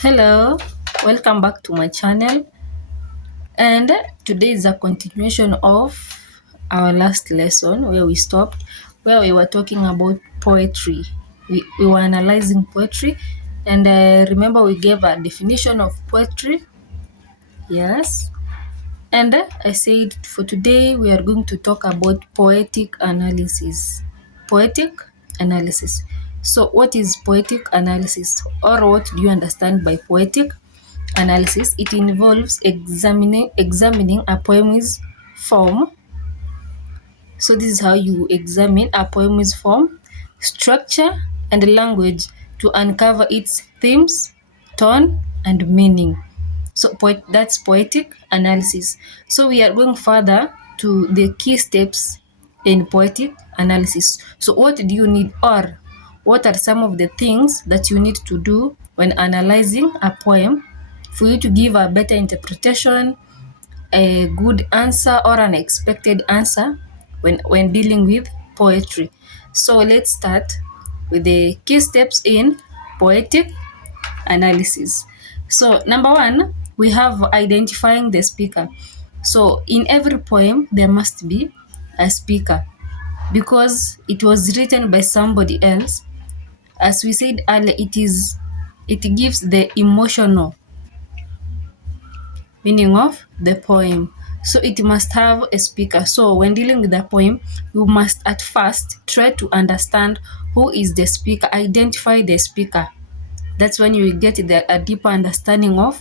Hello, welcome back to my channel. And today is a continuation of our last lesson where we stopped, where we were talking about poetry. We were analyzing poetry, and remember we gave a definition of poetry. Yes. And I said for today we are going to talk about poetic analysis. Poetic analysis. So, what is poetic analysis, or what do you understand by poetic analysis? It involves examining a poem's form. So, this is how you examine a poem's form, structure, and language to uncover its themes, tone, and meaning. So that's poetic analysis. So we are going further to the key steps in poetic analysis. So what do you need, or what are some of the things that you need to do when analyzing a poem for you to give a better interpretation, a good answer, or an expected answer when dealing with poetry? So let's start with the key steps in poetic analysis. So, number one, we have identifying the speaker. So, in every poem, there must be a speaker because it was written by somebody else. As we said earlier, it gives the emotional meaning of the poem. So it must have a speaker. So when dealing with the poem, you must at first try to understand who is the speaker, identify the speaker. That's when you will get a deeper understanding of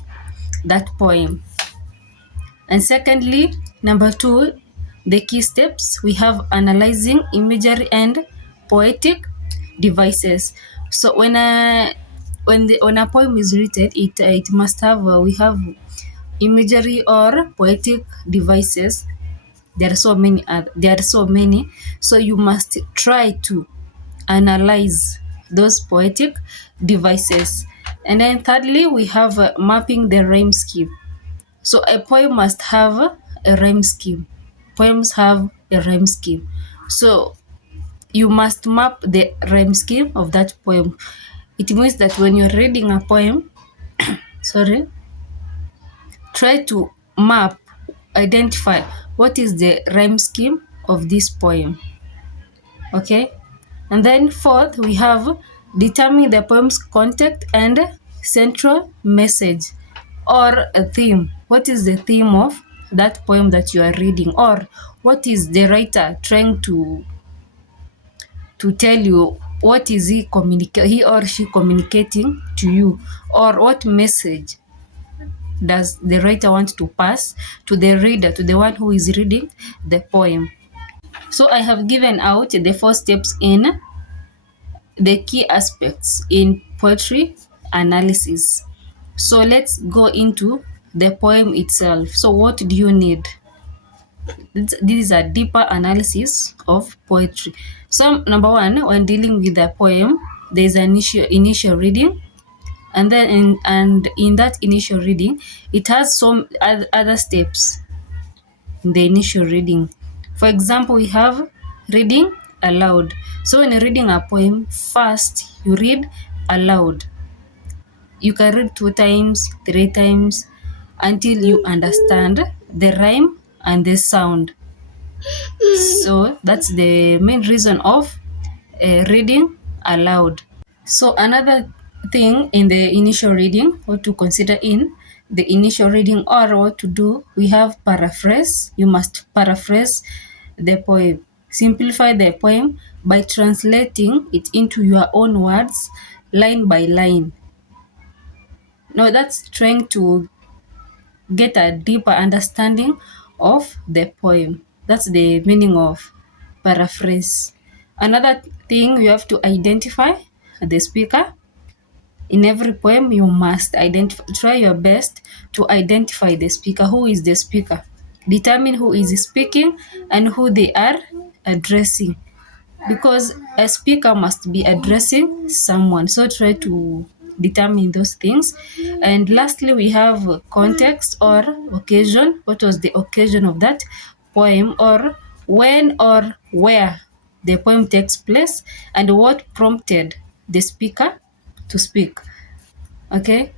that poem. And secondly, number two, the key steps, we have analyzing imagery and poetic devices. So when a poem is written, it must have we have imagery or poetic devices. There are so many. So you must try to analyze those poetic devices. And then thirdly, we have mapping the rhyme scheme. So a poem must have a rhyme scheme. Poems have a rhyme scheme. So you must map the rhyme scheme of that poem. It means that when you're reading a poem, try to map, identify what is the rhyme scheme of this poem. Okay? And then fourth, we have determining the poem's context and central message or a theme. What is the theme of that poem that you are reading, or what is the writer trying to tell you? What is he or she communicating to you, or what message does the writer want to pass to the reader, to the one who is reading the poem? So I have given out the 4 steps in the key aspects in poetry analysis. So let's go into the poem itself. So what do you need? This is a deeper analysis of poetry. So number one, when dealing with the poem, there's an initial reading, and then in that initial reading, it has some other steps in the initial reading. For example, we have reading aloud. So when you're reading a poem, first you read aloud. You can read 2 times, 3 times until you understand the rhyme and the sound. So that's the main reason of reading aloud. So another thing in the initial reading, what to consider in the initial reading or what to do, we have paraphrase. You must paraphrase the poem. Simplify the poem by translating it into your own words, line by line. Now that's trying to get a deeper understanding of the poem. That's the meaning of paraphrase. Another thing, you have to identify the speaker. In every poem, you must try your best to identify the speaker. Who is the speaker? Determine who is speaking and who they are addressing, because a speaker must be addressing someone. So try to determine those things. And lastly, we have context or occasion. What was the occasion of that poem, or when or where the poem takes place, and what prompted the speaker to speak? Okay,